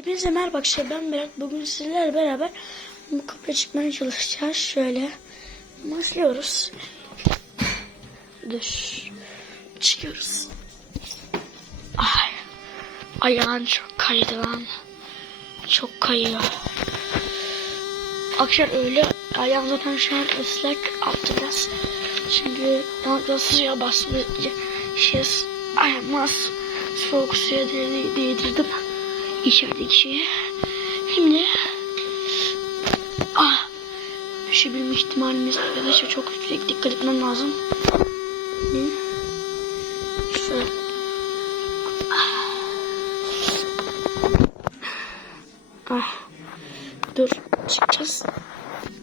Hepinize merhaba arkadaşlar ben Berat. Bugün sizlerle beraber bu kapıya çıkmaya çalışacağız. Şöyle başlıyoruz. Dur. Çıkıyoruz. Ay. Ayağın çok kaydı lan. Çok kayıyor. Akşam öyle ayağım zaten şu an ıslak attı biraz. Çünkü yapacağız suya basmayacağız. Ayağıma su- soğuk suya değ- değdirdim. İçerideki şeyi. Şimdi ah düşebilme ihtimalimiz arkadaşlar çok yüksek. Dikkat etmem lazım. Ne? Şöyle. Ah. Dur çıkacağız.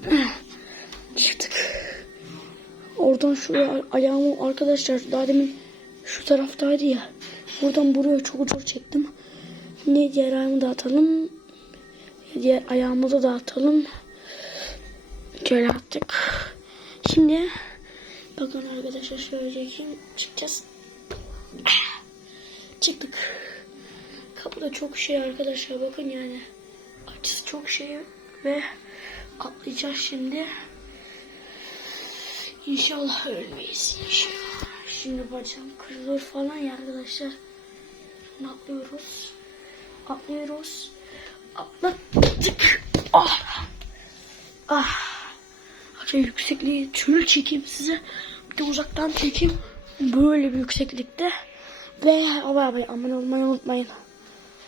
Çıktık. Oradan şuraya ayağımı arkadaşlar daha demin şu taraftaydı ya. Buradan buraya çok zor çektim. Ne diğer ayağımı da atalım. Diğer ayağımı da atalım. Şöyle attık. Şimdi bakın arkadaşlar şöyle. Çıkacağız. Çıktık. Kapıda çok şey arkadaşlar bakın yani. Açısı çok şey ve atlayacağız şimdi. İnşallah ölmeyiz inşallah. Şimdi bacağım kırılır falan ya arkadaşlar. Atlıyoruz. Atlıyoruz. Atlattık. Ah. Ah. Hadi yüksekliği şöyle çekeyim size. Bir de uzaktan çekeyim. Böyle bir yükseklikte. Ve abone olmayı unutmayın.